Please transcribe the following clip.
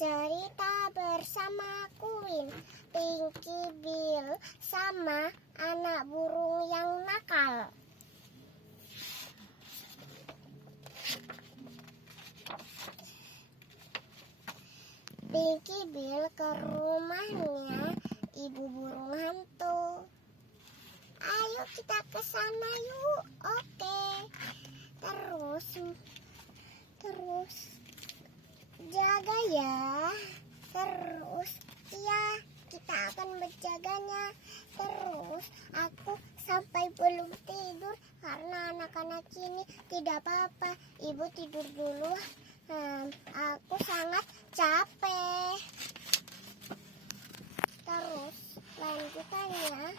Cerita bersama Queen, Pinky Bill sama anak burung yang nakal. Pinky Bill ke rumahnya ibu burung hantu. Ayo kita ke sana yuk. Oke. Terus jaga ya. Terus ya, kita akan menjaganya. Terus aku sampai belum tidur karena anak-anak ini tidak apa-apa. Ibu tidur dulu. Aku sangat capek. Terus lanjutannya